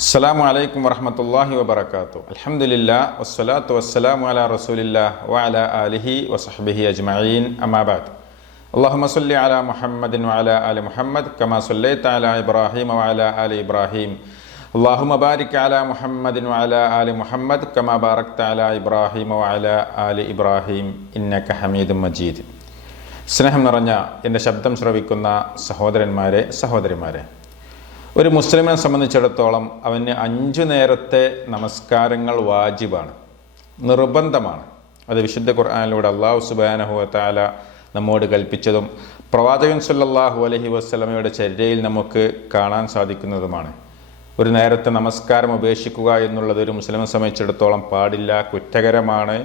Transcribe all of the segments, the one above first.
അസ്സലാമു അലൈക്കും വറഹ്മത്തുള്ളാഹി വബറകാതുഹു. അൽഹംദുലില്ലാഹ് വസ്സലാത്തു വസ്സലാമു അലാ റസൂലില്ലാഹ് വഅലാ ആലിഹി വസഹ്ബിഹി അജ്മഈൻ. അമ്മാ ബഅദ്. അല്ലാഹുമ്മ സ്വല്ലി അലാ മുഹമ്മദിൻ വഅലാ ആലി മുഹമ്മദ് കമാ സ്വല്ലൈത അലാ ഇബ്രാഹീം വഅലാ ആലി ഇബ്രാഹീം. അല്ലാഹുമ്മ ബാരിക് അലാ മുഹമ്മദിൻ വഅലാ ആലി മുഹമ്മദ് കമാ ബാറക്ത അലാ ഇബ്രാഹീം വഅലാ ആലി ഇബ്രാഹീം ഇന്നക ഹമീദും മജീദ്. സ്നേഹം നിറഞ്ഞ എൻ്റെ ശബ്ദം ശ്രവിക്കുന്ന സഹോദരന്മാരെ, സഹോദരിമാരെ, ഒരു മുസ്ലിമിനെ സംബന്ധിച്ചിടത്തോളം അവന് 5 നേരത്തെ നമസ്കാരങ്ങൾ വാജിബാണ്, നിർബന്ധമാണ്. അത് വിശുദ്ധ ഖുർആനിലൂടെ അല്ലാഹു സുബ്ഹാനഹു വ തആല നമ്മോട് കൽപ്പിച്ചതും പ്രവാചകൻ സല്ലല്ലാഹു അലൈഹി വസല്ലമയുടെ ചര്യയിൽ നമുക്ക് കാണാൻ സാധിക്കുന്നതുമാണ്. ഒരു നേരത്തെ നമസ്കാരം ഉപേക്ഷിക്കുക എന്നുള്ളത് ഒരു മുസ്ലിമിനെ സംബന്ധിച്ചിടത്തോളം പാടില്ല, കുറ്റകരമാണ്.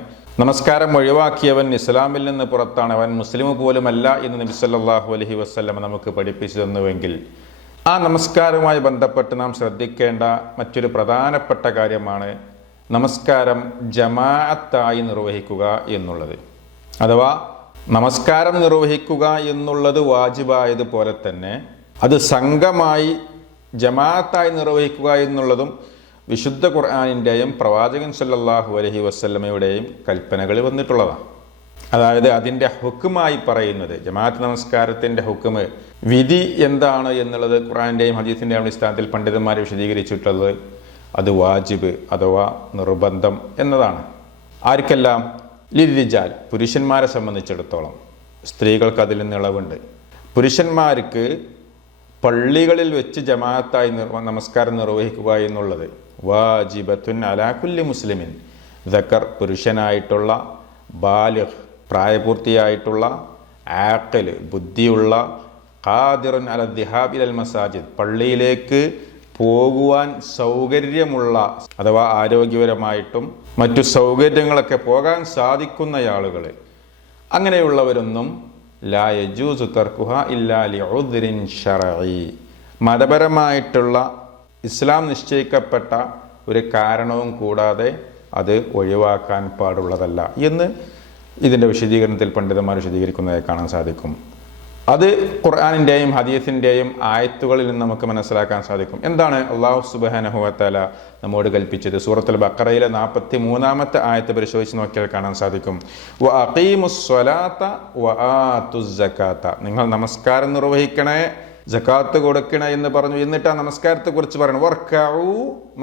നമസ്കാരം ഒഴിവാക്കിയവൻ ഇസ്ലാമിൽ നിന്ന് പുറത്താണ്, അവൻ മുസ്ലിം പോലുമല്ല എന്ന് നബി സല്ലല്ലാഹു അലൈഹി വസല്ലമ നമുക്ക് പഠിപ്പിച്ചു തന്നുവെങ്കിൽ ആ നമസ്കാരവുമായി ബന്ധപ്പെട്ട് നാം ശ്രദ്ധിക്കേണ്ട മറ്റൊരു പ്രധാനപ്പെട്ട കാര്യമാണ് നമസ്കാരം ജമാഅത്തായി നിർവഹിക്കുക എന്നുള്ളത്. അഥവാ നമസ്കാരം നിർവഹിക്കുക എന്നുള്ളത് വാജിബായതുപോലെ തന്നെ അത് സംഘമായി ജമാഅത്തായി നിർവഹിക്കുക എന്നുള്ളതും വിശുദ്ധ ഖുർആനിൻ്റെയും പ്രവാചകൻ സല്ലല്ലാഹു അലൈഹി വസല്ലമയുടെയും കൽപ്പനകളിൽ വന്നിട്ടുള്ളതാണ്. അതായത് അതിൻ്റെ ഹുക്കുമായി പറയുന്നത്, ജമാഅത്ത് നമസ്കാരത്തിൻ്റെ ഹുക്കുമ്, വിധി എന്താണ് എന്നുള്ളത് ഖുർആനിൻ്റെയും ഹദീസിൻ്റെയും അടിസ്ഥാനത്തിൽ പണ്ഡിതന്മാർ വിശദീകരിച്ചിട്ടുള്ളത് അത് വാജിബ് അഥവാ നിർബന്ധം എന്നതാണ്. ആർക്കെല്ലാം? ലിർരിജാൽ, പുരുഷന്മാരെ സംബന്ധിച്ചിടത്തോളം. സ്ത്രീകൾക്ക് അതിൽ നിന്ന് ഇളവുണ്ട്. പുരുഷന്മാർക്ക് പള്ളികളിൽ വെച്ച് ജമാഅത്തായി നമസ്കാരം നിർവഹിക്കുക എന്നുള്ളത് വാജിബത്തുൻ അലാ കുല്ലി മുസ്ലിമിൻ. ദക്കർ, പുരുഷനായിട്ടുള്ള, ബാലിഗ്, പ്രായപൂർത്തിയായിട്ടുള്ള, ആഖിൽ, ബുദ്ധിയുള്ള, ഖാദിറുൻ അല ദിഹാബ് ഇലൽ മസാജിദ്, പള്ളിയിലേക്ക് പോകുവാൻ സൗകര്യമുള്ള അഥവാ ആരോഗ്യപരമായിട്ടും മറ്റു സൗകര്യങ്ങളൊക്കെ പോകാൻ സാധിക്കുന്ന ആളുകൾ, അങ്ങനെയുള്ളവരൊന്നും ലാ യജൂസു തർക്കുഹ ഇല്ലാ ലിഉദ്രിൻ ശർഈ, മതപരമായിട്ടുള്ള ഇസ്ലാം നിശ്ചയിക്കപ്പെട്ട ഒരു കാരണവും കൂടാതെ അത് ഒഴിവാക്കാൻ പാടുള്ളതല്ല എന്ന് ഇതിൻ്റെ വിശദീകരണത്തിൽ പണ്ഡിതന്മാർ വിശദീകരിക്കുന്നതായി കാണാൻ സാധിക്കും. അത് ഖുർആനിൻ്റെയും ഹദീസിൻ്റെയും ആയത്തുകളിൽ നിന്ന് നമുക്ക് മനസ്സിലാക്കാൻ സാധിക്കും. എന്താണ് അല്ലാഹു സുബ്ഹാനഹു വ തആല നമ്മോട് കൽപ്പിച്ചത്? സൂറത്തുൽ ബഖറയിലെ 43-ാമത്തെ ആയത്ത് പരിശോധിച്ച് നോക്കിയാൽ കാണാൻ സാധിക്കും. വ അഖീമുസ് സ്വലാത്ത വ ആതുസ് സകാത്ത, നിങ്ങൾ നമസ്കാരം നിർവഹിക്കണേ, സകാത്ത് കൊടുക്കണേ എന്ന് പറഞ്ഞു. എന്നിട്ട് ആ നമസ്കാരത്തെക്കുറിച്ച് പറയണം, വർക്കഊ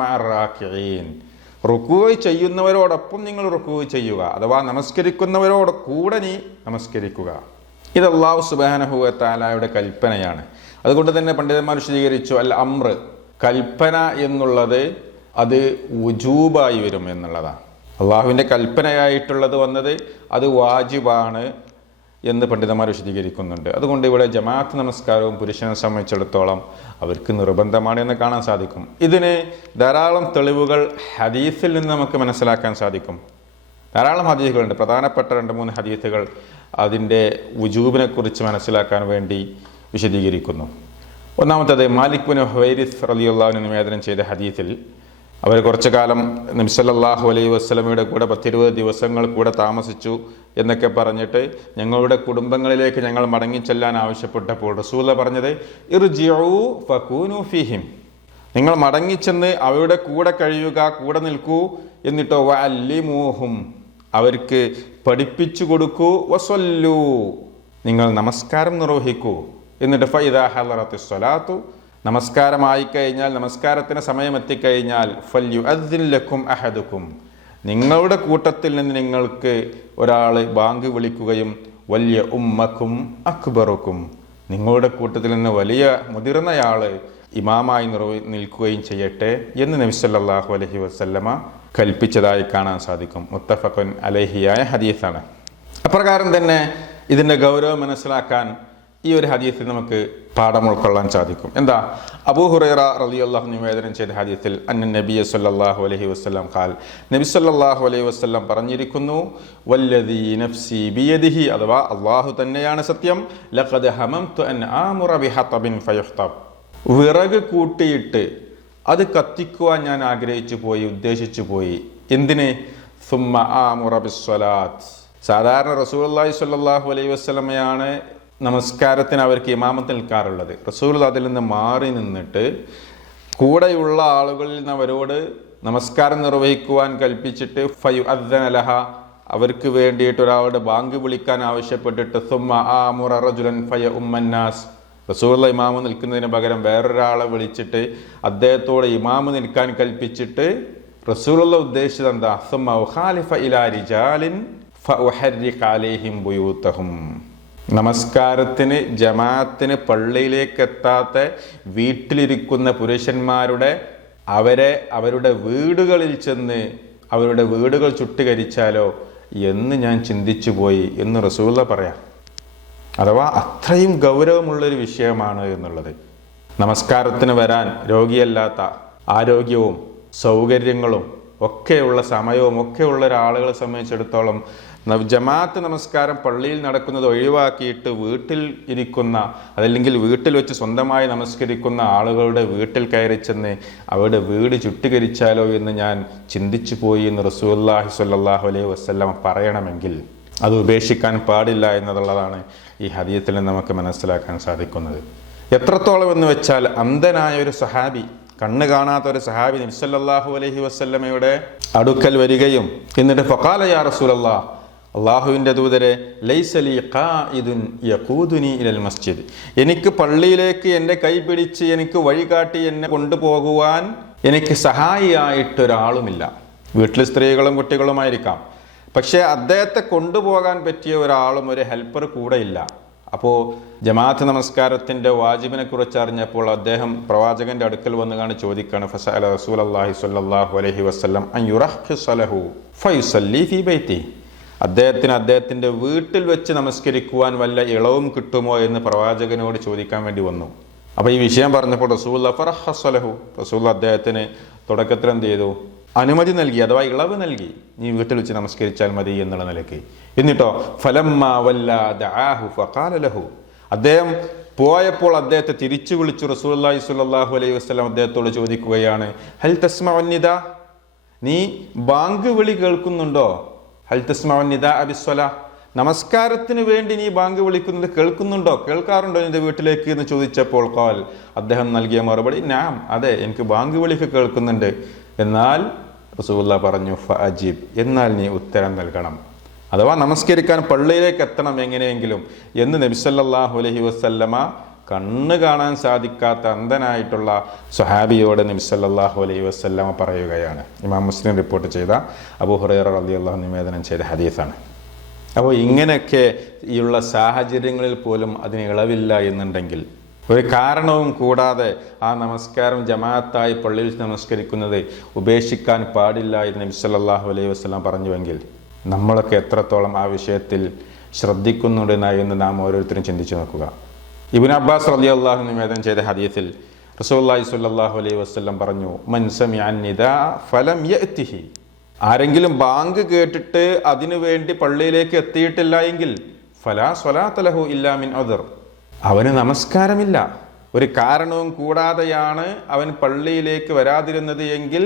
മഅർ റാക്കിഈൻ, റുക്കൂ ചെയ്യുന്നവരോടൊപ്പം നിങ്ങൾ റുക്കൂ ചെയ്യുക, അഥവാ നമസ്കരിക്കുന്നവരോട് കൂടെ നീ നമസ്കരിക്കുക. ഇത് അല്ലാഹു സുബ്ഹാനഹു വ തആലയുടെ കൽപ്പനയാണ്. അതുകൊണ്ട് തന്നെ പണ്ഡിതന്മാർ വിശദീകരിച്ചു, അൽ അംർ, കൽപ്പന എന്നുള്ളത് അത് വുജൂബായി വരും എന്നുള്ളതാണ്. അള്ളാഹുവിൻ്റെ കൽപ്പനയായിട്ടുള്ളത് വന്നത് അത് വാജിബാണ് എന്ന് പണ്ഡിതന്മാർ വിശദീകരിക്കുന്നുണ്ട്. അതുകൊണ്ട് ഇവിടെ ജമാഅത്ത് നമസ്കാരവും പുരുഷനെ സംബന്ധിച്ചിടത്തോളം അവർക്ക് നിർബന്ധമാണ് എന്ന് കാണാൻ സാധിക്കും. ഇതിന് ധാരാളം തെളിവുകൾ ഹദീസിൽ നിന്ന് നമുക്ക് മനസ്സിലാക്കാൻ സാധിക്കും. ധാരാളം ഹദീസുകളുണ്ട്. പ്രധാനപ്പെട്ട 2-3 ഹദീസുകൾ അതിൻ്റെ വുജൂബിനെ കുറിച്ച് മനസ്സിലാക്കാൻ വേണ്ടി വിശദീകരിക്കുന്നു. ഒന്നാമത്തേത് മാലിക് ബിൻ ഹുവൈരിസ് റളിയല്ലാഹു അൻഹു നിവേദനം ചെയ്ത ഹദീസിൽ അവർ കുറച്ചു കാലം നബി സല്ലല്ലാഹു അലൈഹി വസല്ലമയുടെ കൂടെ 10-20 ദിവസങ്ങൾ കൂടെ താമസിച്ചു എന്നൊക്കെ പറഞ്ഞിട്ട് ഞങ്ങളുടെ കുടുംബങ്ങളിലേക്ക് ഞങ്ങൾ മടങ്ങിച്ചെല്ലാൻ ആവശ്യപ്പെട്ടപ്പോൾ റസൂല പറഞ്ഞത്, ഇർജിഉ ഫകൂനു ഫീഹിം, നിങ്ങൾ മടങ്ങിച്ചെന്ന് അവരുടെ കൂടെ കഴിയുക, കൂടെ നിൽക്കൂ. എന്നിട്ടോ വഅല്ലിമൂഹും, അവർക്ക് പഠിപ്പിച്ചു കൊടുക്കൂ. വസല്ലൂ, നിങ്ങൾ നമസ്കാരം നിർവഹിക്കൂ. എന്നിട്ട് ഫഇദാ ഹളറത്തിസ് സ്വലാത്തു, നമസ്കാരമായി കഴിഞ്ഞാൽ, നമസ്കാരത്തിന് സമയം എത്തിക്കഴിഞ്ഞാൽ, ഫല്യുഅദ്ദിൻ ലക്കും അഹദുക്കും, നിങ്ങളുടെ കൂട്ടത്തിൽ നിന്ന് നിങ്ങൾക്ക് ഒരാൾ ബാങ്ക് വിളിക്കുകയും, വലിയ ഉമ്മക്കും അക്ബറുക്കും, നിങ്ങളുടെ കൂട്ടത്തിൽ നിന്ന് വലിയ മുതിർന്നയാൾ ഇമാമായി നിൽക്കുകയും ചെയ്യട്ടെ എന്ന് നബി സല്ലല്ലാഹു അലൈഹി വസല്ലമ കൽപ്പിച്ചതായി കാണാൻ സാധിക്കും. മുത്തഫഖുൻ അലൈഹിയായ ഹദീസാണ്. അപ്രകാരം തന്നെ ഇതിൻ്റെ ഗൗരവം മനസ്സിലാക്കാൻ ഈ ഒരു ഹദീസിൽ നമുക്ക് പാഠം ഉൾക്കൊള്ളാൻ സാധിക്കും. എന്താ? അബൂ ഹുറൈറ റളിയല്ലാഹു അൻഹു നിവേദനം ചെയ്ത ഹദീസിൽ അന്ന നബിയ സല്ലല്ലാഹു അലൈഹി വസല്ലം ഖാൽ, നബി സല്ലല്ലാഹു അലൈഹി വസല്ലം പറഞ്ഞിരിക്കുന്നു, വല്ലദീ നഫ്സി ബിയദിഹി, അഥവാ അല്ലാഹു തന്നെയാണ് സത്യം, ലഖദ് ഹമംതു അൻ ആമുറ ബിഹതബിൻ ഫയുഹ്തബ്, വിറക് കൂട്ടിയിട്ട് അത് കത്തിക്കുവാൻ ഞാൻ ആഗ്രഹിച്ചു പോയി, ഉദ്ദേശിച്ചു പോയി. എന്തിന്? സുമ്മ ആമുറ ബിസ്സലാത്ത്, സാധാരണ റസൂലുള്ളാഹി സ്വല്ലല്ലാഹു അലൈഹി വസല്ലമയാണ് നമസ്കാരത്തിന് അവർക്ക് ഇമാമത്ത് നിൽക്കാറുള്ളത്. റസൂൽ അതിൽ നിന്ന് മാറി നിന്നിട്ട് കൂടെയുള്ള ആളുകളിൽ നിന്ന് അവരോട് നമസ്കാരം നിർവഹിക്കുവാൻ കൽപ്പിച്ചിട്ട് ഫയുഅദ്ദന ലഹ, അവർക്ക് വേണ്ടിയിട്ട് ഒരാളുടെ ബാങ്ക് വിളിക്കാൻ ആവശ്യപ്പെട്ടിട്ട് സുമ്മ ആമുറ റജുലൻ ഫയഉമ്മന്നാസ്, റസൂലുള്ളാഹി ഇമാമ് നിൽക്കുന്നതിന് പകരം വേറൊരാളെ വിളിച്ചിട്ട് അദ്ദേഹത്തോട് ഇമാമ് നിൽക്കാൻ കൽപ്പിച്ചിട്ട് റസൂലുള്ളാഹി ഉദ്ദേശിച്ചത് എന്താ? സുമ്മ ഉഖാലിഫ ഇലാ റിജാലിൻ ഫഉഹർരിഖ അലൈഹിം ബുയൂതഹും, നമസ്കാരത്തിന് ജമാഅത്തിന് പള്ളിയിലേക്ക് എത്താത്ത വീട്ടിലിരിക്കുന്ന പുരുഷന്മാരുടെ അവരുടെ വീടുകളിൽ ചെന്ന് അവരുടെ വീടുകൾ ചുട്ടുകരിച്ചാലോ എന്ന് ഞാൻ ചിന്തിച്ചു പോയി എന്ന് റസൂലുള്ളാഹി പറയാം. അഥവാ അത്രയും ഗൗരവമുള്ളൊരു വിഷയമാണ് എന്നുള്ളത്. നമസ്കാരത്തിന് വരാൻ രോഗിയല്ലാത്ത, ആരോഗ്യവും സൗകര്യങ്ങളും ഒക്കെയുള്ള സമയവും ഒക്കെയുള്ള ഒരാളുകളെ സംബന്ധിച്ചിടത്തോളം ജമാഅത്ത് നമസ്കാരം പള്ളിയിൽ നടക്കുന്നത് ഒഴിവാക്കിയിട്ട് വീട്ടിൽ ഇരിക്കുന്ന, അതല്ലെങ്കിൽ വീട്ടിൽ വെച്ച് സ്വന്തമായി നമസ്കരിക്കുന്ന ആളുകളുടെ വീട്ടിൽ കയറി ചെന്ന് അവരുടെ വീട് ചുട്ടുകരിച്ചാലോ എന്ന് ഞാൻ ചിന്തിച്ചു പോയി എന്ന് റസൂലുള്ളാഹി സ്വല്ലല്ലാഹു അലൈഹി വസല്ലം പറയണമെങ്കിൽ അത് ഉപേക്ഷിക്കാൻ പാടില്ല എന്നുള്ളതാണ് ഈ ഹദീസിൽ നിന്ന് നമുക്ക് മനസ്സിലാക്കാൻ സാധിക്കുന്നത്. എത്രത്തോളം എന്ന് വെച്ചാൽ, അന്ധനായ ഒരു സഹാബി, കണ്ണ് കാണാത്ത ഒരു സഹാബി നബി സല്ലല്ലാഹു അലൈഹി വസല്ലമയുടെ അടുക്കൽ വരികയും എന്നിട്ട് ഫഖാല യാ റസൂലല്ലാഹ്, അള്ളാഹുവിൻ്റെ ദൂതരെ, ലൈസ ലീ ഖായിദുൻ യഖൂദുനി ഇലൽ മസ്ജിദ്, എനിക്ക് പള്ളിയിലേക്ക് എൻ്റെ കൈ പിടിച്ച് എനിക്ക് വഴികാട്ടി എന്നെ കൊണ്ടുപോകുവാൻ എനിക്ക് സഹായിയായിട്ടൊരാളുമില്ല. വീട്ടിൽ സ്ത്രീകളും കുട്ടികളുമായിരിക്കാം, പക്ഷേ അദ്ദേഹത്തെ കൊണ്ടുപോകാൻ പറ്റിയ ഒരാളും ഒരു ഹെൽപ്പർ കൂടെ ഇല്ല. അപ്പോൾ ജമാഅത്ത് നമസ്കാരത്തിൻ്റെ വാജിബിനെ കുറിച്ച് അറിഞ്ഞപ്പോൾ അദ്ദേഹം പ്രവാചകന്റെ അടുക്കൽ വന്നുകാണ് ചോദിക്കുകയാണ്, ഫസഅല റസൂലുള്ളാഹി സ്വല്ലല്ലാഹു അലൈഹി വസല്ലം അൻ യുറഖ്ഖിസ ലഹു ഫയുസല്ലി ഫീ ബൈതി, അദ്ദേഹത്തിൻ്റെ വീട്ടിൽ വെച്ച് നമസ്കരിക്കുവാൻ വല്ല ഇളവും കിട്ടുമോ എന്ന് പ്രവാചകനോട് ചോദിക്കാൻ വേണ്ടി വന്നു. അപ്പോൾ ഈ വിഷയം പറഞ്ഞപ്പോൾ റസൂലുള്ളാഹി ഫറഖ്ഖസ ലഹു, റസൂലുള്ളാഹി അദ്ദേഹത്തിന് തുടക്കത്തിൽ എന്ത് ചെയ്തു? അനുമതി നൽകി, അഥവാ ഇളവ് നൽകി, നീ വീട്ടിൽ വെച്ച് നമസ്കരിച്ചാൽ മതി എന്നുള്ള നിലയ്ക്ക്. എന്നിട്ടോ ഫലമ്മാ വല്ലാ ദഅാഹു ഫഖാല ലഹു, അദ്ദേഹം പോയപ്പോൾ അദ്ദേഹത്തെ തിരിച്ചു വിളിച്ചു റസൂലുള്ളാഹി സ്വല്ലല്ലാഹു അലൈഹി വസല്ലം അദ്ദേഹത്തോട് ചോദിക്കുകയാണ്, ഹൽ തസ്മഉ നിദാ, നീ ബാങ്ക് വിളി കേൾക്കുന്നുണ്ടോ? ഹൽ തസ്മഉ നിദാ ബിസ്സലാ, നമസ്കാരത്തിന് വേണ്ടി നീ ബാങ്ക് വിളിക്കുന്നത് കേൾക്കുന്നുണ്ടോ, കേൾക്കാറുണ്ടോ നിന്റെ വീട്ടിലേക്ക് എന്ന് ചോദിച്ചപ്പോൾ ഖാൽ, അദ്ദേഹം നൽകിയ മറുപടി നാം, അതെ, എനിക്ക് ബാങ്ക് വിളിക്ക് കേൾക്കുന്നുണ്ട്. എന്നാൽ റസൂലുള്ളാഹി പറഞ്ഞു ഫഅജിബ്, എന്നാൽ നീ ഉത്തരം നൽകണം, അഥവാ നമസ്കരിക്കാൻ പള്ളിയിലേക്ക് എത്തണം എങ്ങനെയെങ്കിലും എന്ന് നബി സല്ലല്ലാഹു അലൈഹി വസല്ലമ കണ്ണ് കാണാൻ സാധിക്കാത്ത അന്ധനായിട്ടുള്ള സ്വഹാബിയോട് നബി സല്ലല്ലാഹു അലൈഹി വസല്ലമ പറയുകയാണ്. ഇമാം മുസ്ലിം റിപ്പോർട്ട് ചെയ്ത അബൂ ഹുറൈറ റളിയല്ലാഹു അൻഹു നിവേദനം ചെയ്ത ഹദീസാണ്. അപ്പോൾ ഇങ്ങനെയൊക്കെ ഉള്ള സാഹചര്യങ്ങളിൽ പോലും അതിന് ഇളവില്ല എന്നുണ്ടെങ്കിൽ, ഒരു കാരണവും കൂടാതെ ആ നമസ്കാരം ജമാഅത്തായി പള്ളിയിൽ നമസ്കരിക്കുന്നത് ഉപേക്ഷിക്കാൻ പാടില്ല എന്ന് നബി സല്ലല്ലാഹു അലൈഹി വസല്ലം പറഞ്ഞുവെങ്കിൽ നമ്മളൊക്കെ എത്രത്തോളം ആ വിഷയത്തിൽ ശ്രദ്ധിക്കുന്നുണ്ട് എന്ന് നാം ഓരോരുത്തരും ചിന്തിച്ചു നോക്കുക. ഇബ്നു അബ്ബാസ് റളിയല്ലാഹു അൻഹു നിവേദനം ചെയ്ത ഹദീസിൽ റസൂലുള്ളാഹി സ്വല്ലല്ലാഹു അലൈഹി വസല്ലം പറഞ്ഞു, മൻ സമിഅ നിദാ ഫലം യഅതിഹി, ആരെങ്കിലും ബാങ്ക് കേട്ടിട്ട് അതിനു വേണ്ടി പള്ളിയിലേക്ക് എത്തിയിട്ടില്ല എങ്കിൽ ഫലാ സ്വലാത്ത ലഹു ഇല്ലാ മിൻ ഉദ്ർ, അവന് നമസ്കാരമില്ല. ഒരു കാരണവും കൂടാതെയാണ് അവൻ പള്ളിയിലേക്ക് വരാതിരുന്നത് എങ്കിൽ,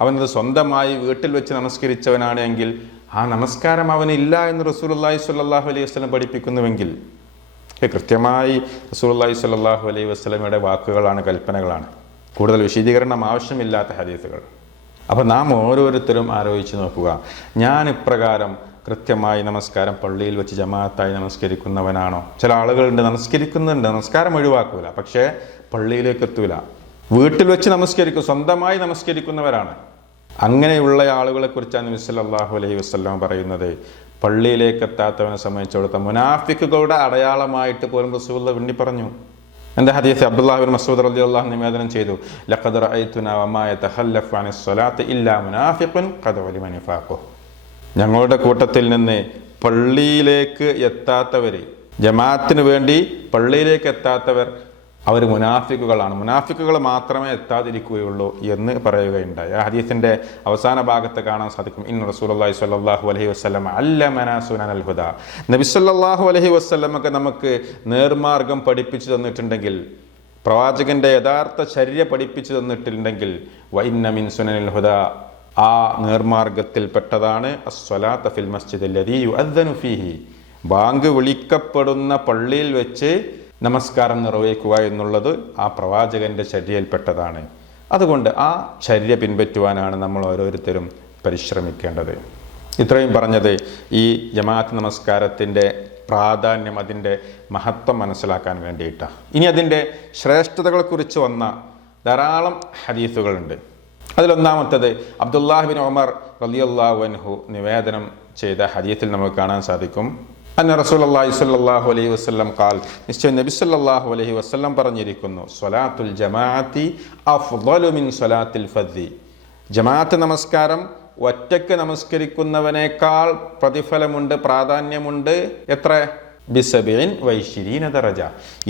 അവനത് സ്വന്തമായി വീട്ടിൽ വെച്ച് നമസ്കരിച്ചവനാണ് എങ്കിൽ ആ നമസ്കാരം അവനില്ല എന്ന് റസൂലുള്ളാഹി സ്വല്ലല്ലാഹു അലൈഹി വസല്ലം പഠിപ്പിക്കുന്നുവെങ്കിൽ, കൃത്യമായി റസൂലുള്ളാഹി സ്വല്ലല്ലാഹു അലൈഹി വസല്ലമയുടെ വാക്കുകളാണ്, കൽപ്പനകളാണ്, കൂടുതൽ വിശദീകരണം ആവശ്യമില്ലാത്ത ഹദീസുകൾ. അപ്പോൾ നാം ഓരോരുത്തരും ആലോചിച്ച് നോക്കുക, ഞാൻ ഇപ്രകാരം കൃത്യമായി നമസ്കാരം പള്ളിയിൽ വെച്ച് ജമാഅത്തായി നമസ്കരിക്കുന്നവനാണോ? ചില ആളുകളുണ്ട്, നമസ്കരിക്കുന്നുണ്ട്, നമസ്കാരം ഒഴിവാക്കൂല, പക്ഷേ പള്ളിയിലേക്ക് എത്തൂല, വീട്ടിൽ വെച്ച് നമസ്കരിക്കും, സ്വന്തമായി നമസ്കരിക്കുന്നവരാണ്. അങ്ങനെയുള്ള ആളുകളെ കുറിച്ചാണ് നബി സല്ലല്ലാഹു അലൈഹി വസല്ലം പറയുന്നത്, പള്ളിയിലേക്ക് എത്താത്തവനെ സംബന്ധിച്ചിടത്തോളം മുനാഫിക്കുകളുടെ അടയാളമായിട്ട് പോലും റസൂലുള്ളാഹി വേണ്ടി പറഞ്ഞു. എന്താ ഹദീസ്? അബ്ദുല്ലാഹി ഇബ്നു മസ്ഊദ് റളിയല്ലാഹു അൻഹു നിവേദനം ചെയ്തു, ലഖദ് റഅയ്തുനാ വമാ യതഖല്ലഫു അനിസ് സ്വലാത്തി ഇല്ലാ മുനാഫിഖുൻ ഖദ് വലിമ നിഫാഖുഹു, ഞങ്ങളുടെ കൂട്ടത്തിൽ നിന്ന് പള്ളിയിലേക്ക് എത്താത്തവർ, ജമാഅത്തിന് വേണ്ടി പള്ളിയിലേക്ക് എത്താത്തവർ, അവർ മുനാഫിക്കുകളാണ്, മുനാഫിക്കുകൾ മാത്രമേ എത്താതിരിക്കുകയുള്ളൂ എന്ന് പറയുകയുണ്ടായി. ആ ഹദീസിന്റെ അവസാന ഭാഗത്ത് കാണാൻ സാധിക്കും, ഇന്ന റസൂലുള്ളാഹി സ്വല്ലല്ലാഹു അലൈഹി വസല്ലം അല്ലമനാ സുനനൽ ഹുദാ, നബി സല്ലല്ലാഹു അലൈഹി വസല്ലമക്ക് നമുക്ക് നേർമാർഗം പഠിപ്പിച്ചു തന്നിട്ടുണ്ടെങ്കിൽ, പ്രവാചകന്റെ യഥാർത്ഥ ചര്യ പഠിപ്പിച്ചു തന്നിട്ടുണ്ടെങ്കിൽ, വഇന്ന മിൻ സുനനിൽ ഹുദാ, ആ നേർമാർഗത്തിൽപ്പെട്ടതാണ് അസ്സലാത്ത ഫിൽ മസ്ജിദ് അല്ലദീ യുഅദ്ദനു ഫീഹി, ബാങ്ക് വിളിക്കപ്പെടുന്ന പള്ളിയിൽ വെച്ച് നമസ്കാരം നിർവഹിക്കുക എന്നുള്ളത് ആ പ്രവാചകന്റെ ചര്യയിൽപ്പെട്ടതാണ്. അതുകൊണ്ട് ആ ചര്യ പിൻപറ്റുവാനാണ് നമ്മൾ ഓരോരുത്തരും പരിശ്രമിക്കേണ്ടത്. ഇത്രയും പറഞ്ഞത് ഈ ജമാഅത്ത് നമസ്കാരത്തിൻ്റെ പ്രാധാന്യം, അതിൻ്റെ മഹത്വം മനസ്സിലാക്കാൻ വേണ്ടിയിട്ടാണ്. ഇനി അതിൻ്റെ ശ്രേഷ്ഠതകളെക്കുറിച്ച് വന്ന ധാരാളം ഹദീസുകളുണ്ട്. അതിലൊന്നാമത്തത് അബ്ദുല്ലാഹ് ബിൻ ഉമർ റളിയല്ലാഹു അൻഹു നിവേദനം ചെയ്ത ഹദീസിൽ നമുക്ക് കാണാൻ സാധിക്കും. അന്ന റസൂലുള്ളാഹി സ്വല്ലല്ലാഹു അലൈഹി വസല്ലം ഖാൽ, നിശ്ചയം നബി സ്വല്ലല്ലാഹു അലൈഹി വസല്ലം പറഞ്ഞിരിക്കുന്നു, സ്വലാത്തുൽ ജമാഅത്തി അഫ്ളലു മിൻ സ്വലാത്തിൽ ഫദ്ദി. ജമാഅത്ത് നമസ്കാരം ഒറ്റയ്ക്ക് നമസ്കരിക്കുന്നവനേക്കാൾ പ്രതിഫലമുണ്ട്, പ്രാധാന്യമുണ്ട്. എത്ര? ബിസബിൻ വൈശിരീന ദറജ,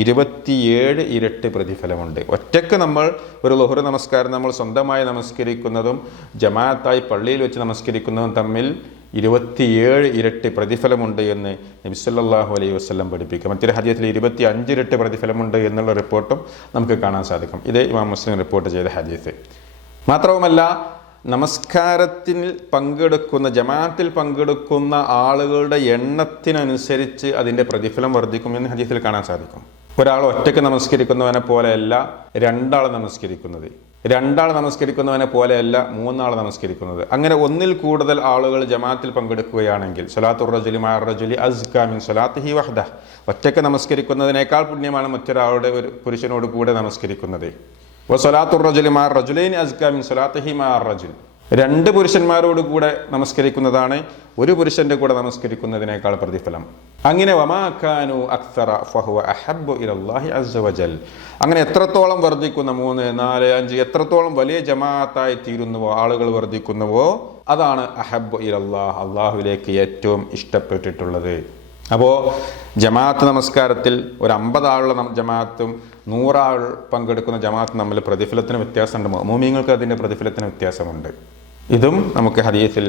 27 ഇരട്ടി പ്രതിഫലമുണ്ട്. ഒറ്റയ്ക്ക് നമ്മൾ ഒരു ളുഹർ നമസ്കാരം നമ്മൾ സ്വന്തമായി നമസ്കരിക്കുന്നതും ജമാഅത്തായി പള്ളിയിൽ വെച്ച് നമസ്കരിക്കുന്നതും തമ്മിൽ 27 ഇരട്ടി പ്രതിഫലമുണ്ട് എന്ന് നബി സല്ലല്ലാഹു അലൈഹി വസല്ലം പഠിപ്പിക്കുക. മറ്റൊരു ഹദീസിൽ 25 ഇരട്ടി പ്രതിഫലമുണ്ട് എന്നുള്ള റിപ്പോർട്ടും നമുക്ക് കാണാൻ സാധിക്കും. ഇത് ഇമാം മുസ്ലിം റിപ്പോർട്ട് ചെയ്ത ഹദീസ്. മാത്രവുമല്ല, നമസ്കാരത്തിൽ പങ്കെടുക്കുന്ന, ജമാഅത്തിൽ പങ്കെടുക്കുന്ന ആളുകളുടെ എണ്ണത്തിനനുസരിച്ച് അതിൻ്റെ പ്രതിഫലം വർദ്ധിക്കുമെന്ന് ഹദീസിൽ കാണാൻ സാധിക്കും. ഒരാൾ ഒറ്റയ്ക്ക് നമസ്കരിക്കുന്നവനെ പോലെയല്ല രണ്ടാൾ നമസ്കരിക്കുന്നത്, രണ്ടാൾ നമസ്കരിക്കുന്നവനെ പോലെയല്ല മൂന്നാൾ നമസ്കരിക്കുന്നത്. അങ്ങനെ ഒന്നിൽ കൂടുതൽ ആളുകൾ ജമാഅത്തിൽ പങ്കെടുക്കുകയാണെങ്കിൽ സ്വലാത്തുർ റജുലി മഅ റജുലി അസ്കാ മിൻ സ്വലാത്തിഹി വഹ്ദഹ്, ഒറ്റയ്ക്ക് നമസ്കരിക്കുന്നതിനേക്കാൾ പുണ്യമാണ് മറ്റൊരാളുടെ, ഒരു പുരുഷനോട് കൂടെ നമസ്കരിക്കുന്നത്. വസ്വലാത്തുർ റജുലി മഅ റജുലൈനി അസ്കാ മിൻ സ്വലാത്തിഹി മഅ റജുൽ, രണ്ട് പുരുഷന്മാരോട് കൂടെ നമസ്കരിക്കുന്നതാണ് ഒരു പുരുഷന്റെ കൂടെ നമസ്കരിക്കുന്നതിനേക്കാൾ പ്രതിഫലം. അങ്ങനെ വമാ കാനു അക്സറ ഫഹുവ അഹബ്ബു ഇലല്ലാഹി അസ്സ വജൽ, അങ്ങനെ എത്രത്തോളം വർദ്ധിക്കുന്ന 3, 4, 5 എത്രത്തോളം വലിയ ജമാഅത്തായി തീരുന്നുവോ, ആളുകൾ വർദ്ധിക്കുന്നുവോ, അതാണ് അഹബ്ബു ഇലല്ലാഹ്, അള്ളാഹുവിലേക്ക് ഏറ്റവും ഇഷ്ടപ്പെട്ടിട്ടുള്ളത്. അപ്പോൾ ജമാഅത്ത് നമസ്കാരത്തിൽ ഒരു 50 ആളുള്ള ജമാഅത്തും 100 ആൾ പങ്കെടുക്കുന്ന ജമാഅത്തും തമ്മിൽ പ്രതിഫലത്തിന് വ്യത്യാസമുണ്ട്. മുഅ്മിനീങ്ങൾക്ക് അതിൻ്റെ പ്രതിഫലത്തിന് വ്യത്യാസമുണ്ട്. ഇതും നമുക്ക് ഹദീസിൽ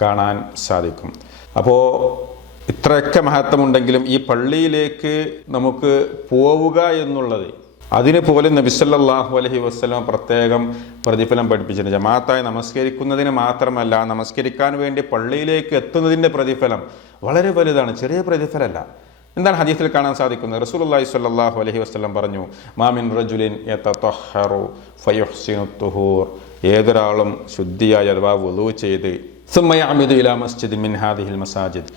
കാണാൻ സാധിക്കും. അപ്പോൾ ഇത്രയൊക്കെ മഹത്വമുണ്ടെങ്കിലും ഈ പള്ളിയിലേക്ക് നമുക്ക് പോവുക എന്നുള്ളത്, അതിന് പോലും നബി സല്ലല്ലാഹു അലൈഹി വസല്ലം പ്രത്യേകം പ്രതിഫലം പഠിപ്പിച്ചിട്ടുണ്ട്. ജമാഅത്തായി നമസ്കരിക്കുന്നതിന് മാത്രമല്ല, നമസ്കരിക്കാൻ വേണ്ടി പള്ളിയിലേക്ക് എത്തുന്നതിൻ്റെ പ്രതിഫലം വളരെ വലുതാണ്, ചെറിയ പ്രതിഫലമല്ല. എന്താണ് ഹദീസിൽ കാണാൻ സാധിക്കുന്നത്? റസൂലുള്ളാഹി സ്വല്ലല്ലാഹു അലൈഹി വസല്ലം പറഞ്ഞു, മാ മിൻ റജുലിൻ യതതഹറു ഫയുഹ്സിനു തുഹൂർ, ഏതൊരാളും ശുദ്ധിയായി അഥവാ വുളൂ ചെയ്ത് സുമ്മ യഅമിദു ഇലാ മസ്ജിദിൻ മിൻ ഹാദിഹിൽ മസാജിദ്,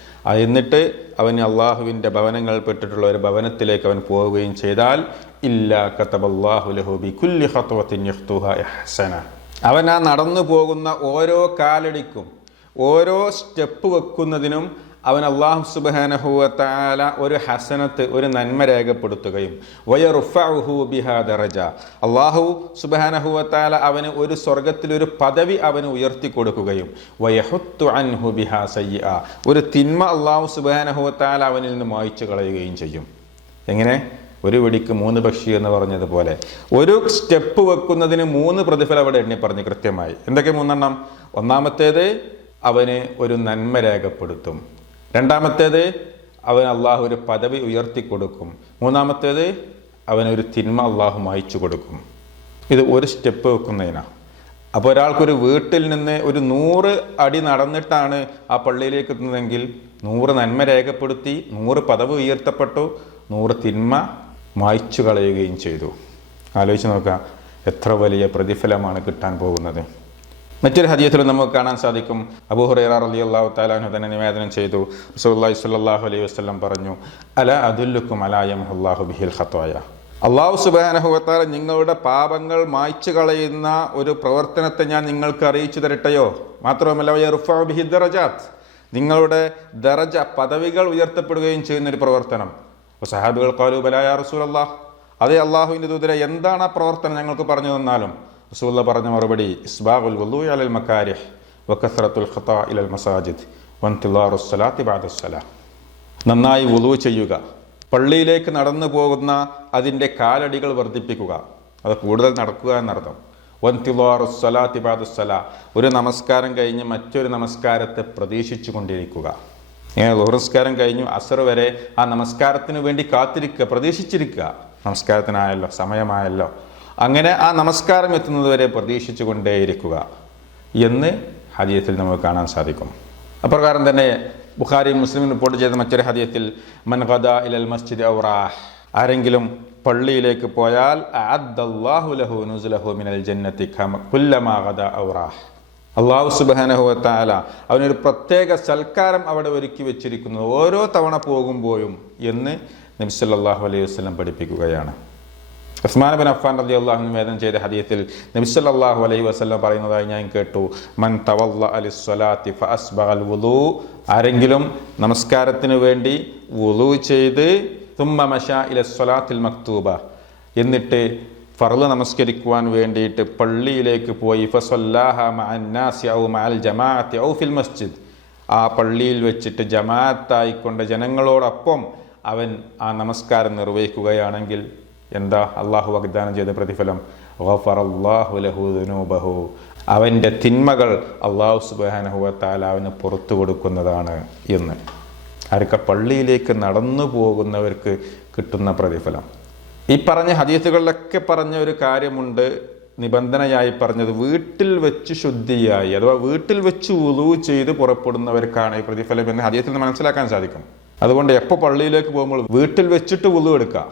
എന്നിട്ട് അവന് അള്ളാഹുവിൻ്റെ ഭവനങ്ങൾ പെട്ടിട്ടുള്ള ഒരു ഭവനത്തിലേക്ക് അവൻ പോവുകയും ചെയ്താൽ, ഇല്ലാ കതബല്ലാഹു ലഹു ബികുല്ലി ഖത്വത്തിൻ യഖ്തുഹാ ഇഹ്സന, അവൻ ആ നടന്നു പോകുന്ന ഓരോ കാലടിക്കും, ഓരോ സ്റ്റെപ്പ് വെക്കുന്നതിനും അവൻ അല്ലാഹു സുബ്ഹാനഹു വ തആല ഒരു ഹസനത്ത്, ഒരു നന്മ രേഖപ്പെടുത്തുകയും വയർഫഉഹു ബിഹാ ദറജ, അല്ലാഹു സുബ്ഹാനഹു വ തആല അവന് ഒരു സ്വർഗ്ഗത്തിൽ ഒരു പദവി അവന് ഉയർത്തി കൊടുക്കുകയും വയഹുത്തു അൻഹു ബിഹാ സയ്യിഅ, ഒരു തിന്മ അല്ലാഹു സുബ്ഹാനഹു വ തആല അവനിൽ നിന്ന് മായ്ച്ചു കളയുകയും ചെയ്യും. എങ്ങനെ? ഒരു വെടിക്ക് 3 പക്ഷി എന്ന് പറഞ്ഞതുപോലെ ഒരു സ്റ്റെപ്പ് വെക്കുന്നതിന് 3 പ്രതിഫലം അവിടെ എണ്ണി പറഞ്ഞു കൃത്യമായി. എന്തൊക്കെ 3 എണ്ണം? ഒന്നാമത്തേത് അവന് ഒരു നന്മ രേഖപ്പെടുത്തും, രണ്ടാമത്തേത് അവൻ അള്ളാഹു ഒരു പദവി ഉയർത്തി കൊടുക്കും, മൂന്നാമത്തേത് അവനൊരു തിന്മ അള്ളാഹു മായ്ച്ചു കൊടുക്കും. ഇത് ഒരു സ്റ്റെപ്പ് വെക്കുന്നതിനാണ്. അപ്പോൾ ഒരാൾക്കൊരു വീട്ടിൽ നിന്ന് ഒരു 100 അടി നടന്നിട്ടാണ് ആ പള്ളിയിലേക്ക് എത്തുന്നതെങ്കിൽ 100 നന്മ രേഖപ്പെടുത്തി, 100 പദവി ഉയർത്തപ്പെട്ടു, 100 തിന്മ മായ്ച്ചു കളയുകയും ചെയ്തു. ആലോചിച്ച് നോക്കുക, എത്ര വലിയ പ്രതിഫലമാണ് കിട്ടാൻ പോകുന്നത്. മറ്റൊരു ഹദീസിൽ നമുക്ക് കാണാൻ സാധിക്കും, അബൂ ഹുറൈറ റളിയല്ലാഹു തആല അൻഹു തന്നെ നിവേദനം ചെയ്തു, റസൂലുള്ളാഹി സ്വല്ലല്ലാഹു അലൈഹി വസല്ലം പറഞ്ഞു, അലാ അദുല്ലുക്കും അലാ യംഹുല്ലാഹു ബിഹിൽ ഖത്വായ, അല്ലാഹു സുബ്ഹാനഹു വ തആല നിങ്ങളുടെ പാപങ്ങൾ മായ്ച്ചു കളയുന്ന ഒരു പ്രവർത്തനത്തെ ഞാൻ നിങ്ങൾക്ക് അറിയിച്ചു തരട്ടെയോ? മാത്രമല്ല വയർഫഉ ബിഹി ദറജാത്ത്, നിങ്ങളുടെ ദറജ, പദവികൾ ഉയർത്തപ്പെടുകയും ചെയ്യുന്ന ഒരു പ്രവർത്തനം. അപ്പോൾ സഹാബികൾ ഖാലു ബലാ യാ റസൂലല്ലാഹ്, അതേ അല്ലാഹുവിൻ്റെ ദൂതരെ, എന്താണ് ആ പ്രവർത്തനം, ഞങ്ങൾക്ക് പറഞ്ഞു തന്നാലും. റസൂലുള്ളാഹി പറഞ്ഞ മറുപടി, ഇസ്ബാഗുൽ വുളൂഇ അലൽ മകാരിഹ് വകസ്റത്തുൽ ഖതാ ഇലൽ മസാജിദ് വൻതിളാറുസ് സ്വലാത്തി ബഅദസ് സ്വലാ, നന്നായി വുളൂ ചെയ്യുക, പള്ളിയിലേക്ക് നടന്നു പോകുന്ന അതിൻ്റെ കാലടികൾ വർദ്ധിപ്പിക്കുക, അത് കൂടുതൽ നടക്കുക എന്നർത്ഥം. വൻതിളാറുസ് സ്വലാത്തി ബഅദസ് സ്വലാ, ഒരു നമസ്കാരം കഴിഞ്ഞ് മറ്റൊരു നമസ്കാരത്തെ പ്രതീക്ഷിച്ചു കൊണ്ടിരിക്കുക. നമസ്കാരം കഴിഞ്ഞു അസർ വരെ ആ നമസ്കാരത്തിന് വേണ്ടി കാത്തിരിക്കുക, പ്രതീക്ഷിച്ചിരിക്കുക, നമസ്കാരത്തിനായല്ലോ, സമയമായല്ലോ, അങ്ങനെ ആ നമസ്കാരം എത്തുന്നത് വരെ പ്രതീക്ഷിച്ചു കൊണ്ടേയിരിക്കുക എന്ന് ഹദീസിൽ നമുക്ക് കാണാൻ സാധിക്കും. അപ്രകാരം തന്നെ ബുഖാരി മുസ്ലിം റിപ്പോർട്ട് ചെയ്ത മറ്റൊരു ഹദീസിൽ, മൻ ഗദാ ഇലൽ മസ്ജിദ് ഔ റാഹ്, ആരെങ്കിലും പള്ളിയിലേക്ക് പോയാൽ അഅദ്ദല്ലാഹു ലഹു നുസുലഹു മിനൽ ജന്നതി കുല്ലമാ ഗദാ ഔ റാഹ്. അല്ലാഹു സുബ്ഹാനഹു വ തആല അവനൊരു പ്രത്യേക സൽക്കാരം അവിടെ ഒരുക്കി വെച്ചിരിക്കുന്നു ഓരോ തവണ പോകുമ്പോഴും എന്ന് നബി സല്ലല്ലാഹു അലൈഹി വസല്ലം പഠിപ്പിക്കുകയാണ്. ഉസ്മാൻ ബിൻ അഫ്ഫാൻ റളിയല്ലാഹു അൻഹു നിവേദനം ചെയ്ത ഹദീസിൽ നബി സല്ലല്ലാഹു അലൈഹി വസല്ലം പറയുന്നതായി ഞാൻ കേട്ടു, മൻ തവല്ലഅ ലിസ്സലാത്തി ഫഅസ്ബഗൽ വുളൂ, ആരെങ്കിലും നമസ്കാരത്തിന് വേണ്ടി വുളൂ ചെയ്ത് തുമ്മ മശാ ഇലസ്സലാത്തിൽ മക്തൂബ, എന്നിട്ട് ഫർള് നമസ്കരിക്കുവാൻ വേണ്ടിയിട്ട് പള്ളിയിലേക്ക് പോയി, ഫസല്ലാഹ മഅന്നാസി ഔ മഅൽ ജമാഅത്തി ഔ ഫിൽ മസ്ജിദ്, ആ പള്ളിയിൽ വെച്ചിട്ട് ജമാഅത്തായിക്കൊണ്ട് ജനങ്ങളോടൊപ്പം അവൻ ആ നമസ്കാരം നിർവഹിക്കുകയാണെങ്കിൽ എന്താ അള്ളാഹു വാഗ്ദാനം ചെയ്ത പ്രതിഫലം? ഗഫറല്ലാഹു ലഹു ദുനൂബഹു, അവൻ്റെ തിന്മകൾ അള്ളാഹു സുബ്ഹാനഹു വ തആല അവന് പുറത്തു കൊടുക്കുന്നതാണ് എന്ന്. ആർക്ക്? പള്ളിയിലേക്ക് നടന്നു പോകുന്നവർക്ക് കിട്ടുന്ന പ്രതിഫലം. ഈ പറഞ്ഞ ഹദീസുകളിലൊക്കെ പറഞ്ഞ ഒരു കാര്യമുണ്ട്, നിബന്ധനയായി പറഞ്ഞത് വീട്ടിൽ വെച്ച് ശുദ്ധിയായി അഥവാ വീട്ടിൽ വെച്ച് വുളൂ ചെയ്ത് പുറപ്പെടുന്നവർക്കാണ് ഈ പ്രതിഫലം എന്ന് ഹദീസിൽ നിന്ന് മനസ്സിലാക്കാൻ സാധിക്കും. അതുകൊണ്ട് എപ്പോൾ പള്ളിയിലേക്ക് പോകുമ്പോൾ വീട്ടിൽ വെച്ചിട്ട് വുളൂ എടുക്കുക.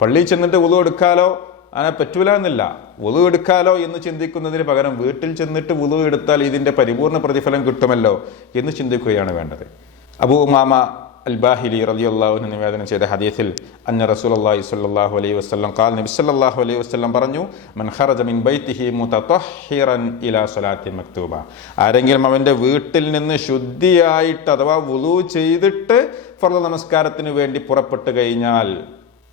പള്ളിയിൽ ചെന്നിട്ട് വുളൂ എടുക്കാലോ അങ്ങനെ പറ്റൂല എന്നില്ല. വുളൂ എടുക്കാലോ എന്ന് ചിന്തിക്കുന്നതിന് പകരം വീട്ടിൽ ചെന്നിട്ട് വുളൂ എടുത്താൽ ഇതിൻ്റെ പരിപൂർണ്ണ പ്രതിഫലം കിട്ടുമല്ലോ എന്ന് ചിന്തിക്കുകയാണ് വേണ്ടത്. അബൂ ഉമാമ അൽ ബാഹിലി റളിയല്ലാഹു അൻഹു നിവേദനം ചെയ്ത ഹദീസിൽ അന്ന റസൂലുള്ളാഹി സ്വല്ലല്ലാഹു അലൈഹി വസല്ലം ഖാൽ, നബി സല്ലല്ലാഹു അലൈഹി വസല്ലം പറഞ്ഞു, മൻ ഖറജ മിൻ ബൈതിഹി മുതതഹിറൻ ഇലാ സ്വലാത്തി മക്തൂബ, ആരെങ്കിലും അവൻ്റെ വീട്ടിൽ നിന്ന് ശുദ്ധിയായിട്ട് അഥവാ വുളൂ ചെയ്തിട്ട് ഫർള് നമസ്കാരത്തിന് വേണ്ടി പുറപ്പെട്ടു കഴിഞ്ഞാൽ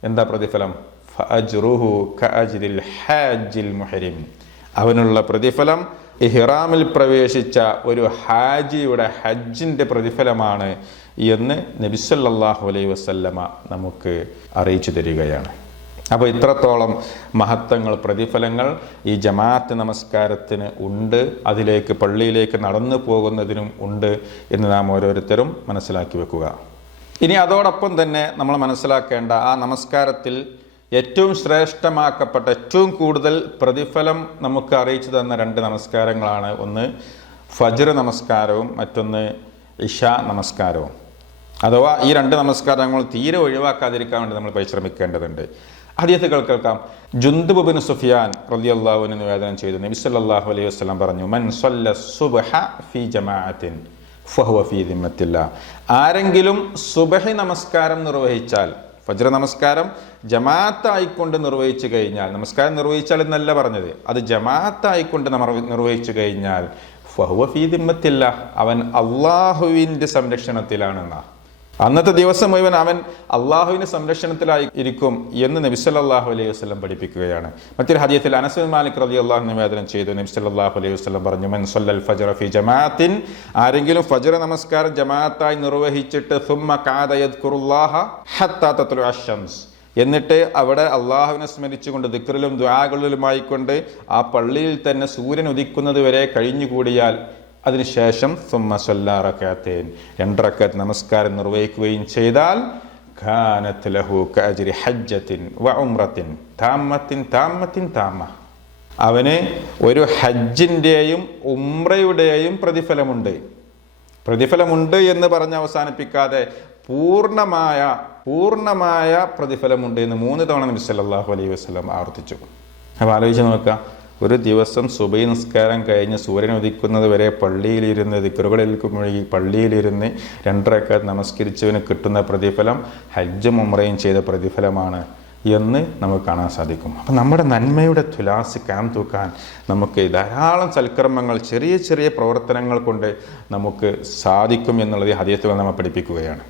എന്താ പ്രതിഫലം? ഫഅജ്റുഹു കഅജ്രിൽ ഹാജിൽ മുഹരിം, അവനുള്ള പ്രതിഫലം ഇഹ്റാമിൽ പ്രവേശിച്ച ഒരു ഹാജിയുടെ ഹജ്ജിൻ്റെ പ്രതിഫലമാണ് എന്ന് നബി സല്ലല്ലാഹു അലൈഹി വസല്ലമ നമുക്ക് അറിയിച്ചു തരികയാണ്. അപ്പോൾ ഇത്രത്തോളം മഹത്വങ്ങൾ, പ്രതിഫലങ്ങൾ ഈ ജമാഅത്ത് നമസ്കാരത്തിന് ഉണ്ട്, അതിലേക്ക് പള്ളിയിലേക്ക് നടന്നു പോകുന്നതിനും ഉണ്ട് എന്ന് നാം ഓരോരുത്തരും മനസ്സിലാക്കി വെക്കുക. ഇനി അതോടൊപ്പം തന്നെ നമ്മൾ മനസ്സിലാക്കേണ്ട ആ നമസ്കാരത്തിൽ ഏറ്റവും ശ്രേഷ്ഠമാക്കപ്പെട്ട ഏറ്റവും കൂടുതൽ പ്രതിഫലം നമുക്ക് അറിയിച്ചു തന്ന രണ്ട് നമസ്കാരങ്ങളാണ്. ഒന്ന് ഫജ്ർ നമസ്കാരവും മറ്റൊന്ന് ഇശാ നമസ്കാരവും. അഥവാ ഈ രണ്ട് നമസ്കാരങ്ങൾ തീരെ ഒഴിവാക്കാതിരിക്കാൻ വേണ്ടി നമ്മൾ പരിശ്രമിക്കേണ്ടതുണ്ട്. ഹദീസുകൾ കേൾക്കാം. ജുന്ദുബ് ബിൻ സുഫിയാൻ റളിയല്ലാഹു അൻഹു നിവേദനം ചെയ്തു, നബി സല്ലല്ലാഹു അലൈഹി വസല്ലം പറഞ്ഞു, മൻ സല്ല സുബ്ഹ ഫീ ജമാഅത്തിൻ ഫഹുവ ഫീ ദിമ്മത്തില്ലാ, ആരെങ്കിലും സുബ്ഹി നമസ്കാരം നിർവഹിച്ചാൽ, ഫജ്ർ നമസ്കാരം ജമാഅത്തായിക്കൊണ്ട് നിർവഹിച്ചു കഴിഞ്ഞാൽ, നമസ്കാരം നിർവഹിച്ചാൽ എന്നല്ല പറഞ്ഞത്, അത് ജമാഅത്തായിക്കൊണ്ട് നിർവഹിച്ചു കഴിഞ്ഞാൽ ഫഹുവ ഫീ ദിമ്മത്തില്ലാ, അവൻ അള്ളാഹുവിൻ്റെ സംരക്ഷണത്തിലാണെന്നാ. അന്നത്തെ ദിവസം മുഴുവൻ അവൻ അള്ളാഹുവിൻ്റെ സംരക്ഷണത്തിലായി ഇരിക്കും എന്ന് നബി സല്ലല്ലാഹു അലൈഹി വസല്ലം പഠിപ്പിക്കുകയാണ്. മറ്റൊരു ഹദീസിൽ അനസ് ബിൻ മാലിക് റളിയല്ലാഹു അൻഹു നിവേദനം ചെയ്തു, നബി സല്ലല്ലാഹു അലൈഹി വസല്ലം പറഞ്ഞു, മൻ സല്ലൽ ഫജ്റ ഫീ ജമാഅത്തിൻ, ആരെങ്കിലും ഫജ്ർ നമസ്കാരം ജമാഅത്തായി നിർവഹിച്ചിട്ട് സുമ്മ ഖഅദ യദ്കുറുല്ലാഹ ഹത്താ തത്ലുഅ അശംസ്, എന്നിട്ട് അവിടെ അള്ളാഹുവിനെ സ്മരിച്ചുകൊണ്ട് ദിക്റിലും ദുആകളിലുമായിക്കൊണ്ട് ആ പള്ളിയിൽ തന്നെ സൂര്യൻ ഉദിക്കുന്നത് വരെ കഴിഞ്ഞുകൂടിയാൽ അതിനുശേഷം സുമ്മ സല്ലാ റകഅത്തൈൻ, 2 റകഅത്ത് നമസ്കാരം നിർവഹിക്കുകയും ചെയ്താൽ കാനത്ത് ലഹു കഅജ്രി ഹജ്ജത്തിൻ വ ഉംറത്തിൻ താമ്മത്തിൻ താമ്മത്തിൻ താമ്മ, അവന് ഒരു ഹജ്ജിൻ്റെയും ഉംറയുടെയും പ്രതിഫലമുണ്ട് എന്ന് പറഞ്ഞ് അവസാനിപ്പിക്കാതെ പൂർണ്ണമായ പ്രതിഫലമുണ്ട് എന്ന് 3 തവണ നബി സല്ലല്ലാഹു അലൈഹി വസല്ലം ആവർത്തിച്ചു. അപ്പോൾ ആലോചിച്ച് നോക്കുക, ഒരു ദിവസം സുബഹി നിസ്കാരം കഴിഞ്ഞ് സൂര്യൻ ഉദിക്കുന്നത് വരെ പള്ളിയിലിരുന്ന് ദിക്റുകളിൽ മുഴുകി പള്ളിയിലിരുന്ന് 2 റകഅത്ത് നമസ്കരിച്ചവന് കിട്ടുന്ന പ്രതിഫലം ഹജ്ജും ഉംറയും ചെയ്ത പ്രതിഫലമാണ് എന്ന് നമുക്ക് കാണാൻ സാധിക്കും. അപ്പം നമ്മുടെ നന്മയുടെ തുലാസ് കാം തൂക്കാൻ നമുക്ക് ധാരാളം സൽക്കർമ്മങ്ങൾ, ചെറിയ ചെറിയ പ്രവർത്തനങ്ങൾ കൊണ്ട് നമുക്ക് സാധിക്കും എന്നുള്ളത് ഹദീസുകൾ നമ്മെ പഠിപ്പിക്കുകയാണ്.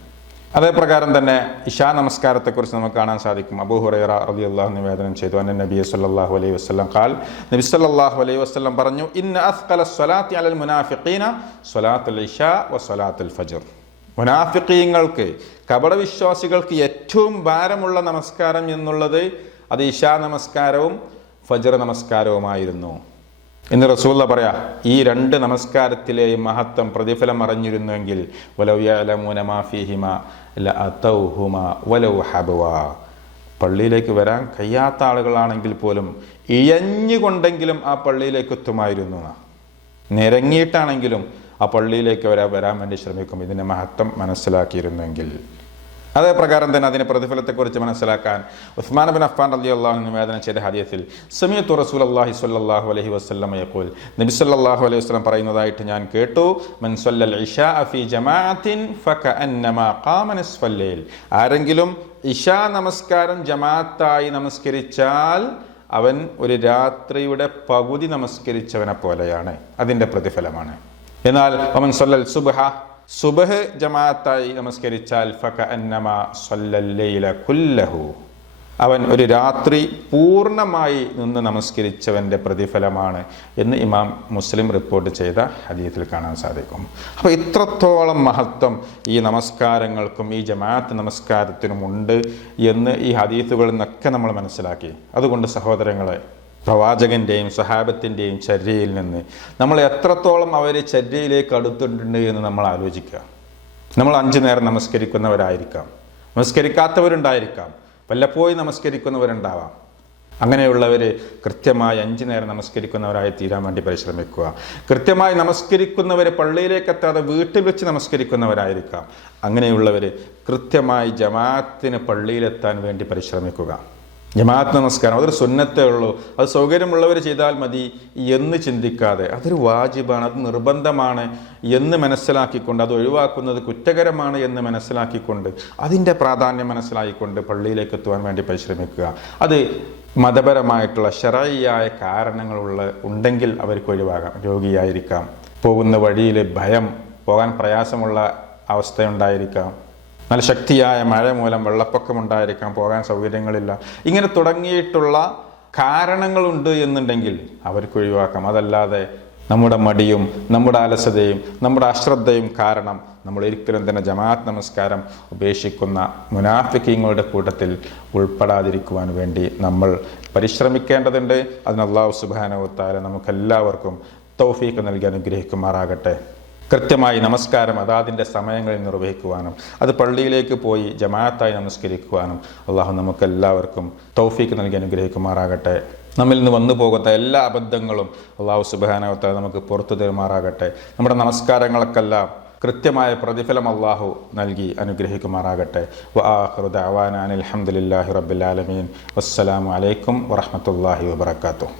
അതേപ്രകാരം തന്നെ ഇശാ നമസ്കാരത്തെക്കുറിച്ച് നമുക്ക് കാണാൻ സാധിക്കും. അബൂ ഹുറൈറ റളിയല്ലാഹു അൻഹു നിവേദനം ചെയ്തു, അന്ന നബി സല്ലല്ലാഹു അലൈഹി വസല്ലം ഖാൽ, നബി സല്ലല്ലാഹു അലൈഹി വസല്ലം പറഞ്ഞു, ഇന്ന അസ്ഖല സ്വലാത്തി അലൽ മുനാഫിഖീന സ്വലാത്തുൽ ഇശാ വ സ്വലാത്തുൽ ഫജ്ർ, മുനാഫിഖീങ്ങൾക്ക്, കപടവിശ്വാസികൾക്ക് ഏറ്റവും ഭാരമുള്ള നമസ്കാരം എന്നുള്ളത് അത് ഇശാ നമസ്കാരവും ഫജ്ർ നമസ്കാരവുമായിരുന്നു എന്ന് റസൂലുള്ള പറയാ. ഈ 2 നമസ്കാരത്തിലെയും മഹത്വം, പ്രതിഫലം അറിഞ്ഞിരുന്നുവെങ്കിൽ വലൗ യഅലമൂന മാ ഫീഹിമാ ലഅതൗഹുമാ വലൗ ഹബവാ, പള്ളിയിലേക്ക് വരാൻ കഴിയാത്ത ആളുകളാണെങ്കിൽ പോലും ഇഴഞ്ഞുകൊണ്ടെങ്കിലും ആ പള്ളിയിലേക്ക് എത്തുമായിരുന്നു. നിരങ്ങിയിട്ടാണെങ്കിലും ആ പള്ളിയിലേക്ക് വരാൻ വേണ്ടി ശ്രമിക്കും, ഇതിൻ്റെ മഹത്വം മനസ്സിലാക്കിയിരുന്നെങ്കിൽ. അതേ പ്രകാരം തന്നെ അതിന്റെ പ്രതിഫലത്തെക്കുറിച്ച് മനസ്സിലാക്കാൻ ഉസ്മാൻ ബിൻ അഫ്ഫാൻ റളിയല്ലാഹു അൻഹു നിവേദനം ചെയ്ത ഹദീസിൽ സമീഅതു റസൂലുള്ളാഹി സ്വല്ലല്ലാഹു അലൈഹി വസല്ലം യഖൂൽ, നബി സല്ലല്ലാഹു അലൈഹി വസല്ലം പറയുന്നതായിട്ട് ഞാൻ കേട്ടു, മൻ സ്വല്ലൽ ഇശാ ഫീ ജമാഅത്തിൻ ഫകഅന്നമാ ഖാമ നിസ്ഫൽ ലൈൽ, ആരെങ്കിലും ഇശാ നമസ്കാരം ജമാഅത്തായി നമസ്കരിച്ചാൽ അവൻ ഒരു രാത്രിയുടെ പകുതി നമസ്കരിച്ചവനെ പോലെയാണ്, അതിന്റെ പ്രതിഫലമാണ്. എന്നാൽ വമൻ സ്വല്ലൽ സുബ്ഹ് ജമാഅത്തായി നമസ്കരിച്ചാൽ ഫകഅന്നമാ സ്വല്ലൽ ലൈല കുല്ലഹു, അവൻ ഒരു രാത്രി പൂർണ്ണമായി നിന്ന് നമസ്കരിച്ചവന്റെ പ്രതിഫലമാണ് എന്ന് ഇമാം മുസ്ലിം റിപ്പോർട്ട് ചെയ്ത ഹദീസിൽ കാണാൻ സാധിക്കും. അപ്പോൾ ഇത്രത്തോളം മഹത്വം ഈ നമസ്കാരങ്ങൾക്കും ഈ ജമാഅത്ത് നമസ്കാരത്തിനും ഉണ്ട് എന്ന് ഈ ഹദീസുകളിൽ നിന്നൊക്കെ നമ്മൾ മനസ്സിലാക്കി. അതുകൊണ്ട് സഹോദരങ്ങളെ, പ്രവാചകന്റെയും സഹാബത്തിൻ്റെയും ചര്യയിൽ നിന്ന് നമ്മൾ എത്രത്തോളം അവർ ചര്യയിലേക്ക് അടുത്തിട്ടുണ്ട് എന്ന് നമ്മൾ ആലോചിക്കുക. നമ്മൾ 5 നേരം നമസ്കരിക്കുന്നവരായിരിക്കാം, നമസ്കരിക്കാത്തവരുണ്ടായിരിക്കാം, വല്ലപ്പോഴും നമസ്കരിക്കുന്നവരുണ്ടാവാം. അങ്ങനെയുള്ളവർ കൃത്യമായി 5 നേരം നമസ്കരിക്കുന്നവരായി തീരാൻ വേണ്ടി പരിശ്രമിക്കുക. കൃത്യമായി നമസ്കരിക്കുന്നവർ പള്ളിയിലേക്ക് എത്താതെ വീട്ടിൽ വെച്ച് നമസ്കരിക്കുന്നവരായിരിക്കാം. അങ്ങനെയുള്ളവർ കൃത്യമായി ജമാഅത്തിന് പള്ളിയിലെത്താൻ വേണ്ടി പരിശ്രമിക്കുക. ജമാഅത്ത് നമസ്കാരം അതൊരു സുന്നത്തേ ഉള്ളൂ, അത് സൗകര്യമുള്ളവർ ചെയ്താൽ മതി എന്ന് ചിന്തിക്കാതെ അതൊരു വാജിബാണ്, അത് നിർബന്ധമാണ് എന്ന് മനസ്സിലാക്കിക്കൊണ്ട്, അത് ഒഴിവാക്കുന്നത് കുറ്റകരമാണ് എന്ന് മനസ്സിലാക്കിക്കൊണ്ട്, അതിൻ്റെ പ്രാധാന്യം മനസ്സിലാക്കിക്കൊണ്ട് പള്ളിയിലേക്ക് എത്തുവാൻ വേണ്ടി പരിശ്രമിക്കുക. അത് മതപരമായിട്ടുള്ള ശരഈയായ കാരണങ്ങളുള്ള ഉണ്ടെങ്കിൽ അവർക്ക് ഒഴിവാകാം. രോഗിയായിരിക്കാം, പോകുന്ന വഴിയിൽ ഭയം, പോകാൻ പ്രയാസമുള്ള അവസ്ഥയുണ്ടായിരിക്കാം, നല്ല ശക്തിയായ മഴ മൂലം വെള്ളപ്പൊക്കമുണ്ടായിരിക്കാം, പോകാൻ സൗകര്യങ്ങളില്ല, ഇങ്ങനെ തുടങ്ങിയിട്ടുള്ള കാരണങ്ങളുണ്ട് എന്നുണ്ടെങ്കിൽ അവർക്ക് ഒഴിവാക്കാം. അതല്ലാതെ നമ്മുടെ മടിയും നമ്മുടെ അലസതയും നമ്മുടെ അശ്രദ്ധയും കാരണം നമ്മൾ ഒരിക്കലും തന്നെ ജമാഅത്ത് നമസ്കാരം ഉപേക്ഷിക്കുന്ന മുനാഫിക്കീങ്ങളുടെ കൂട്ടത്തിൽ ഉൾപ്പെടാതിരിക്കുവാൻ വേണ്ടി നമ്മൾ പരിശ്രമിക്കേണ്ടതുണ്ട്. അതിന് അല്ലാഹു സുബ്ഹാനഹു വ തആല നമുക്കെല്ലാവർക്കും തൗഫീഖ് നൽകി അനുഗ്രഹിക്കുമാറാകട്ടെ. കൃത്യമായി നമസ്കാരം അതാതിൻ്റെ സമയങ്ങളിൽ നിർവഹിക്കുവാനും അത് പള്ളിയിലേക്ക് പോയി ജമാഅത്തായി നമസ്കരിക്കുവാനും അള്ളാഹു നമുക്കെല്ലാവർക്കും തൗഫീഖ് നൽകി അനുഗ്രഹിക്കുമാറാകട്ടെ. നമ്മിൽ നിന്ന് വന്നു പോകുന്ന എല്ലാ അബദ്ധങ്ങളും അള്ളാഹു സുബ്ഹാനഹു വ തആല നമുക്ക് പുറത്തു തരുമാറാകട്ടെ. നമ്മുടെ നമസ്കാരങ്ങൾക്കെല്ലാം കൃത്യമായ പ്രതിഫലം അള്ളാഹു നൽകി അനുഗ്രഹിക്കുമാറാകട്ടെ. വആഖിറു ദഅവാനാ അനിൽ ഹംദുലില്ലാഹി റബ്ബിൽ ആലമീൻ. വസ്സലാമു അലൈക്കും വറഹ്മത്തുള്ളാഹി വബറകാതുഹു.